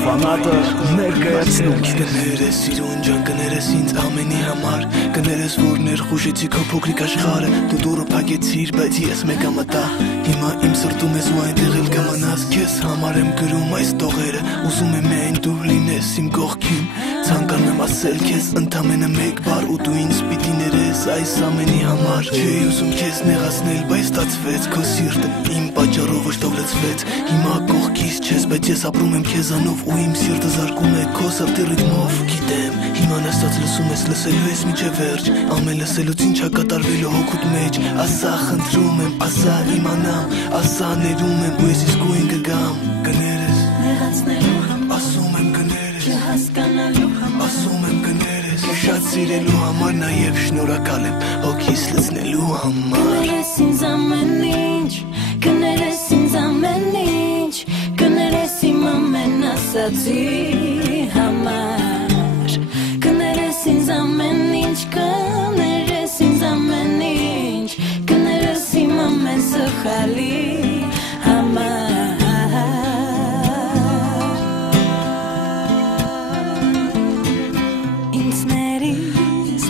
Ֆանատը ներկայացնում Կներես սիրուն ջան, կներես ինձ ամենի համար Կներես որ ներխուժեցի քո փոքրիկ աշխարհը Դու դուրը փակեցիր, բայց ես մեկը մտա Հիմա իմ սրտում ես ու այնտեղ էլ կմնաս Քեզ համար եմ գրում այս տողերը Ուզում եմ միայն դու լինես իմ կողքին Ցանկանում եմ ասել քեզ ընդամենը մեկ բառ Ու դու ինձ պիտի ներես այս ամենի համար Չէի ուզում քեզ նեղացնել, բայց ստացվեց Քո սիրտը իմ պատճառով վշտովլեցվեց Հիմա կողքից չես, բայց ես ապրում եմ քեզանով Ու իմ սիրտը զարկում է քո սրտի ռիթմով Գիտեմ, հիմա նստած լսում ես, լսելու ես մինչև վերջ Ամեն լսելուց ինչա կատարվելու հոգուտ մեջ Ասա խնդրում եմ, ասա իմանամ Ասա ներում եմ ու ես իսկույն կգամ Կներես, նեղացնելու համար ասում եմ կներես Չհասկանալու համար Ասում եմ կներես Շատ սիրելու համար նաև շնորհակալ եմ Հոգիս լցնելու համար Կներես ինձ ամեն ինչ Կներես ինձ ամեն ինչ Կներես իմ ամեն ասացի համար Կներես ինձ ամեն ինչ Կներես ինձ ամեն ինչ Կներես իմ ամեն սխալի համար Ինձ ներիս,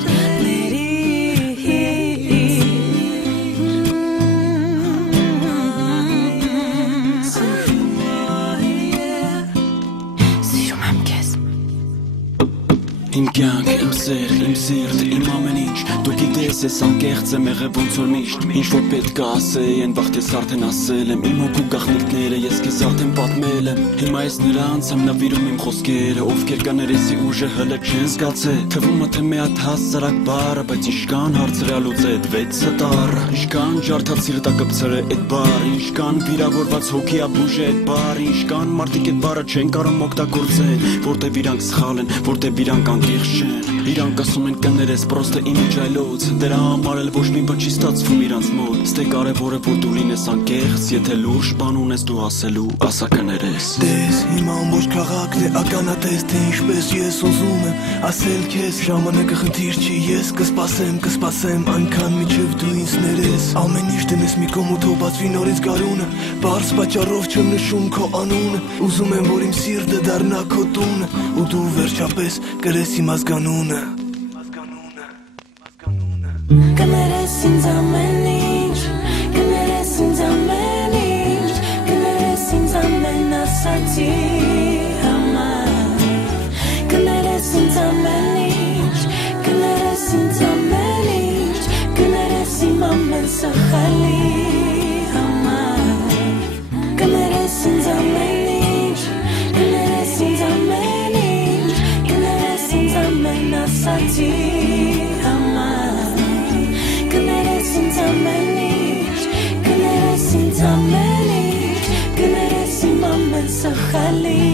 Սիրում եմ քեզ Իմ կյանք, իմ սեր, իմ սիրտ, իմ ամեն ինչ Դու գիտես ես անկեղծ եմ եղել ոնց որ միշտ Ինչ որ պետք է ասեի, այն վաղտ ես արդեն ասել եմ Իմ հոգու գաղտնիքները ես քեզ արդեն պատմել եմ Հիմա ես նրանց եմ նվիրում իմ խոսքերը Ովքեր կներեսի ուժը հլը չեն զգացել Թվում է թե մի հատ հասարակ բառը Բայց ինչքան հարցրալուց է այդ 6 տառը Ինչքան ջարդած սիրտակպցր է այդ բառը Ինչքան վիրավորված հոգի աբուժ է այդ բառը Ինչքան մարդիկ այդ բառը չեն կարող օգտագործել Որտեվ իրանք սխալ են, որտեվ իրանք անկեղծ չեն Իրանք ասում են կներես, պրոստը ինչ այլոց Դրա համար էլ ոչ մի բան չի ստացվում իրանց մոտ Ստե կարևոր է որ դու լինես անկեղծ Եթե լուրջ բան ունես դու ասելու, ասա կներես Տես, հիմա ամբողջ քաղաքն է ականատես Թե ինչպես ես ուզում եմ ասել քեզ Ժամանակը խնդիր չի, ես կսպասեմ Այնքան միջև դու ինձ ներես Ամեն ինչ դնես մի կողմ ու թող բացվի նորից գարունը Բարձ պատճառով չեմ նշում քո անունը Ուզում եմ որ իմ սիրտը դառնա քո տունը Ու դու վերջապես կրես իմ ազգանունը Կներես ինձ ամեն ինչ Կներես ինձ ամեն ինչ Կներես ինձ ամեն ասացի համար Կներես ինձ ամեն ինչ Կներես ինձ ամեն ինչ Կներես իմ ամեն սխալի համար Կներես ինձ ամեն ինչ Կներես ինձ ամեն ինչ Կներես ինձ ամեն ասացի Կներես ինձ ամեն ինչ, կներես ինձ ամեն ինչ, կներես իմ ամեն սխալի